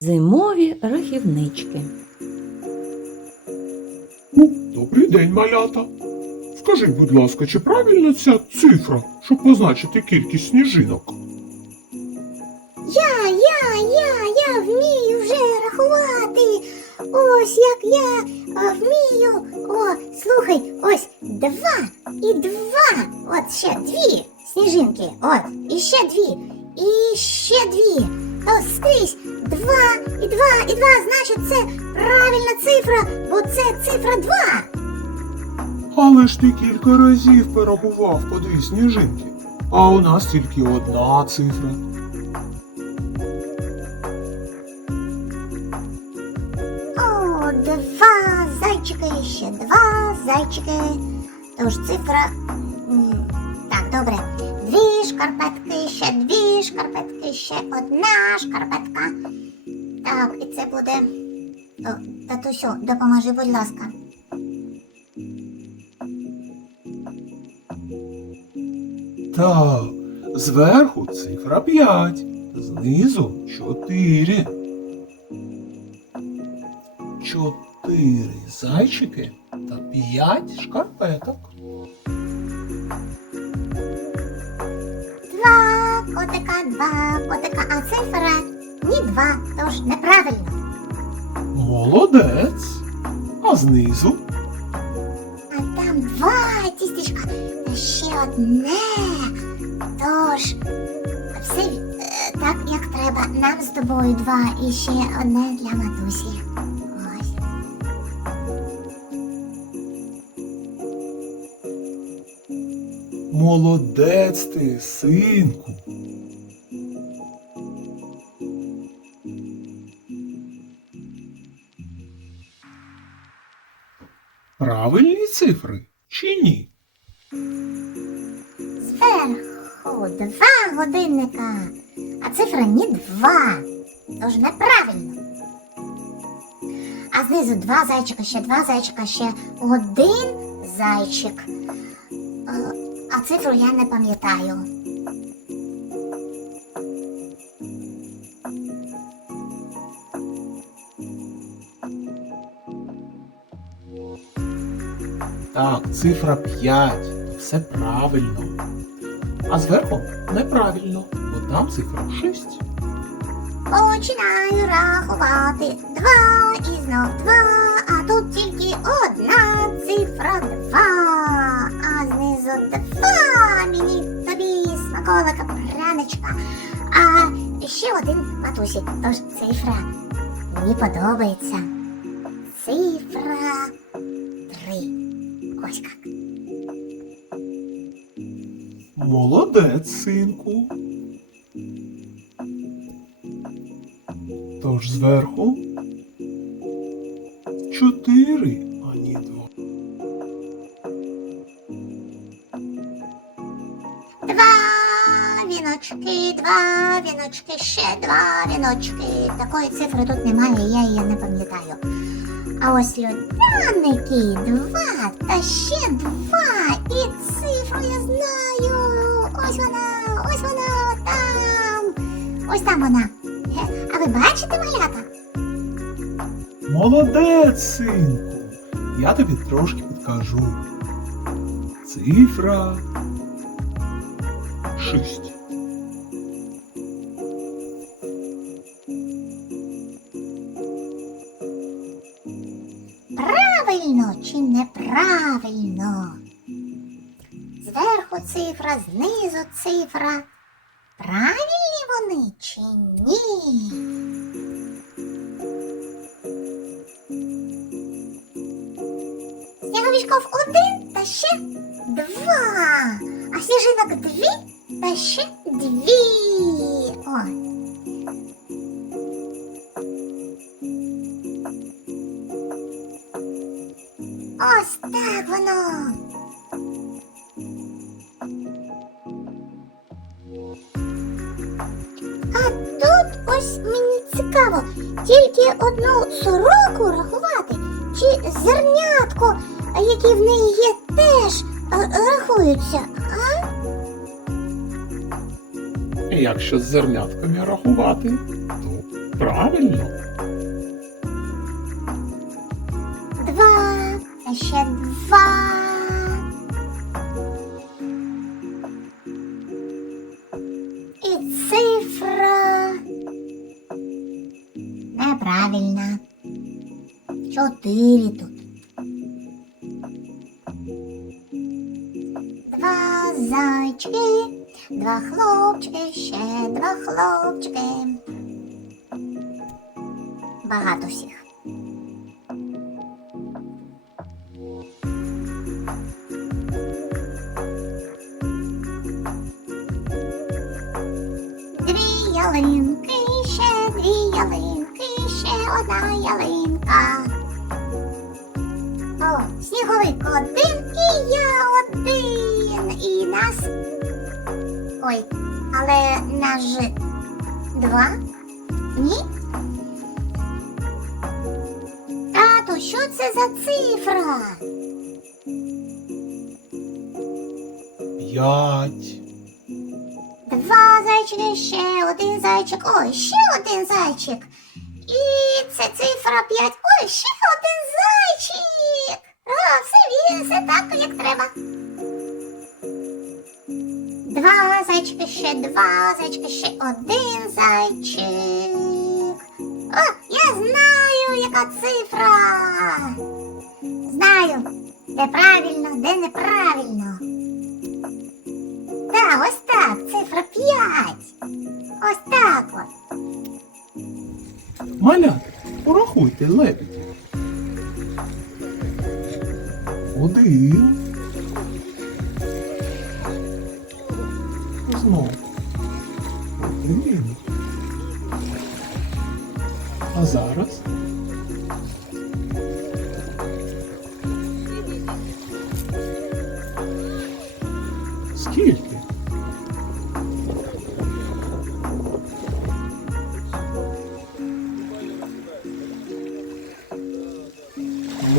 Зимові рахівнички. Добрий день, малята. Скажіть, будь ласка, чи правильна ця цифра, щоб позначити кількість сніжинок? Я, я, я, я вмію вже рахувати. Ось як я е, вмію. О, слухай, ось два і два. От ще дві сніжинки. От, і ще дві, і ще дві. Ось скрізь два і два і два. Значить, це правильна цифра, бо це цифра два. Але ж ти кілька разів порахував по дві сніжинки, а у нас тільки одна цифра. О, два зайчики, ще два зайчики. Тож цифра. Так, добре. Дві шкарпетки, ще дві шкарпетки, ще одна шкарпетка. Так, і це буде. О, татусю, допоможи, будь ласка. Так, зверху цифра 5, знизу 4. Чотири зайчики та п'ять шкарпеток. Котика, два котика, а цифра ні два, тож неправильно. Молодець. А знизу А там два тістечка та ще одне. Тож, все е, так, як треба. Нам з тобою два і ще одне для матусі. Молодець ти, синку. Правильні цифри чи ні? Зверху два годинника, а цифра ні два. Тож неправильно. А знизу два зайчика, ще два зайчика, ще один зайчик. Е, А цифру я не пам'ятаю. Так, цифра 5. Все правильно. А зверху неправильно, бо там цифра 6. Починаю рахувати два і знов два, а тут тільки одна цифра два, а знизу два мені тобі смаколика пряничка, а ще один матусі. Тож цифра мені подобається. Цифра три. Ось як. Молодець, синку. Тож зверху чотири, а не два. Два віночки, два віночки, ще два віночки. Такої цифри тут немає, я її не пам'ятаю. А ось людяники два та ще два. І цифру я знаю. Ось вона, ось вона там. Ось там вона. А ви бачите малята? Молодець, синку. Я тобі трошки підкажу. Цифра шість. Правильно чи неправильно? Зверху цифра, знизу цифра. Правильні вони чи ні? Сніговичков один та ще два. А сніжинок дві та ще дві. О. Ось так воно. А тут ось мені цікаво, тільки одну сороку рахувати, чи зернятко, які в неї є, теж е, рахуються, а? Якщо з зернятками рахувати, то Правильно. Чотири тут. Два зайчики, два хлопчики, ще два хлопчики. Багато всіх. Дві ялинки, ще дві ялинки, ще одна ялинка. О, сніговик один і я один. І нас. Ой, але нас же два? Ні? Тату, що це за цифра? П'ять. Два зайчики, ще один зайчик. Ой, ще один зайчик. І це цифра 5. Ой, ще один зайчик. Все так, як треба. Два зайчики, ще два зайчики, ще один зайчик. О, я знаю, яка цифра. Знаю, де правильно, де неправильно. Так, ось так, цифра 5. Ось так от. Малята, порахуйте лебеді. Один. Знову. Один. А зараз. Скільки?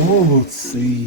Молодці.